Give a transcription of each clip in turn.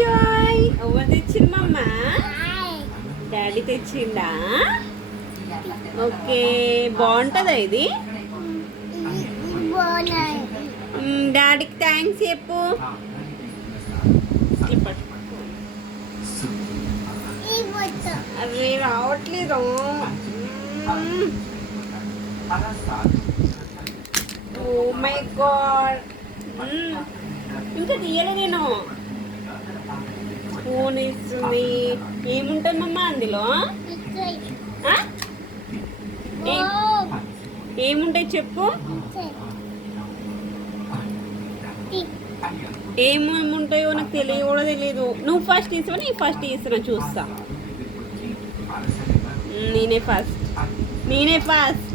Joy ఎవరు తెచ్చిందమ్మా? Daddy తెచ్చిండా? Okay, బాగుంటుందా ఇది? డాడీకి థ్యాంక్స్ చెప్పు. అరే రావట్లేదు. ఓ మై గాడ్, ఇంకా తీయలే నేను. ఫోన్ ఇస్తుంది. ఏముంటుందమ్మా అందులో? ఏముంటాయి చెప్పు. ఏమేముంటాయో నాకు కూడా తెలియదు. నువ్వు ఫస్ట్ ఇస్తావు, నేను ఫస్ట్ ఇస్తున్నా, చూస్తా. నేనే ఫస్ట్.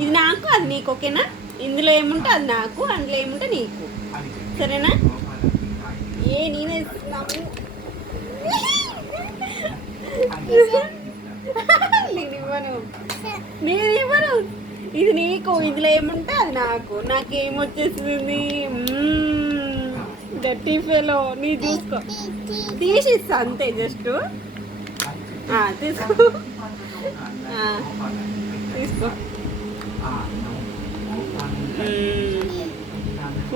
ఇది నాకు, అది నీకు. ఓకేనా? ఇందులో ఏముంటే అది నాకు, అందులో ఏముంటే నీకు. సరేనా? నేనే ఇస్తున్నాము. నేను ఇవ్వను. ఇది నీకు, ఇందులో ఏముంటే అది నాకు. నాకేమొచ్చేసింది? గట్టి ఫెలో. నీ చూసుకో, తీసిస్తా అంతే. జస్ట్ తీసుకో.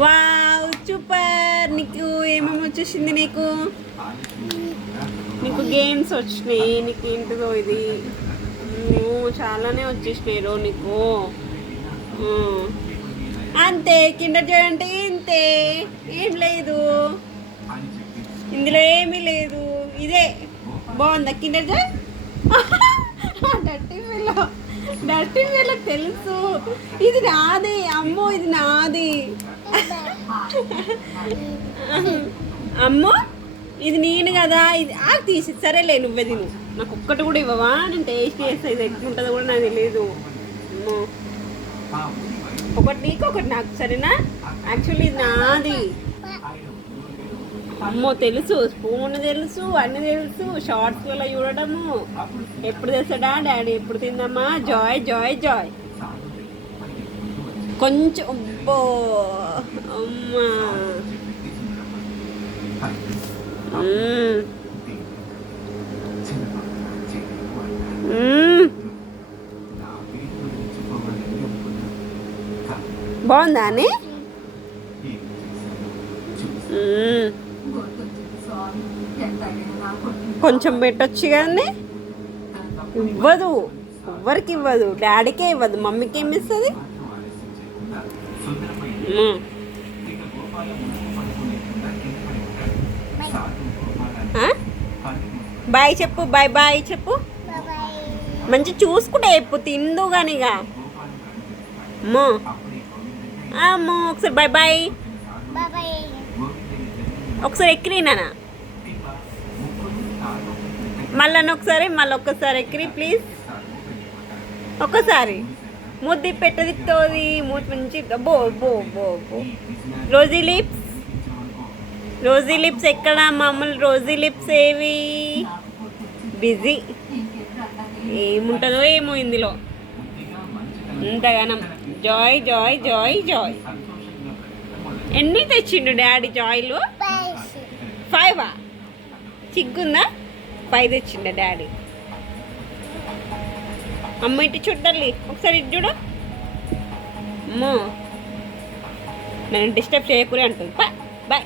Wow, super. నీకు ఏమేమి వచ్చేసింది? నీకు గేమ్స్ వచ్చినాయి. నీకు ఏంటిదో ఇది? చాలానే వచ్చేసినాయి నీకు. అంతే. కిండర్ జాయ్ అంటే ఇంతే, ఏం లేదు ఇందులో, ఏమీ లేదు. ఇదే బాగుందా కిండర్ జాయ్? డర్టీ ఫెలో తెలుసు. ఇది నాది అమ్మో, ఇది నాది అమ్మో. ఇది నేను కదా. ఇది తీసి సరేలే, నువ్వే తిను. నాకు ఒక్కటి కూడా ఇవ్వవా? నేను టేస్ట్ చేస్తా. ఇది ఎట్లుంటుందో కూడా నాకు తెలియదు. ఒకటి నీకు, ఒకటి నాకు. సరేనా? యాక్చువల్లీ ఇది నాది. అమ్మో తెలుసు, స్పూన్ తెలుసు, అన్నీ తెలుసు. షార్ట్స్లలో చూడటము. ఎప్పుడు తెస్తాడా డాడీ? ఎప్పుడు తిందామా? Joy joy Joy. కొంచెం అబ్బో అమ్మా. బాగుందా అని? కొంచెం పెట్టొచ్చు కానీ ఇవ్వదు. ఎవ్వరికి ఇవ్వదు. డాడీకే ఇవ్వదు. మమ్మీకి ఏమి ఇస్తుంది? బాయ్ చెప్పు. బాయ్ చెప్పు. మంచి చూసుకుంటే చెప్పు. తిందు కానిగా. అమ్మో ఒకసారి బాయ్. ఒకసారి ఎక్కిరి నాన్న. మళ్ళొక్కసారి ఎక్కిరి ప్లీజ్. ఒక్కసారి ముద్ది పెట్టదిత్తోది. మూతి మంచి బో బో బో బో. రోజీ లిప్స్ ఎక్కడ? మామూలు రోజీ లిప్స్ ఏవి? బిజీ. ఏముంటుందో ఏమో ఇందులో ఇంతగానం. Joy joy joy joy. ఎన్ని తెచ్చిండు డాడీ జాయ్లు? 5 చిగ్గుందా? 5 తెచ్చిండ డాడీ. అమ్మ ఇటు చూడాలి. ఒకసారి ఇటు చూడు. అమ్మో నన్ను డిస్టర్బ్ చేయకూడదు అంటుంది. బాయ్.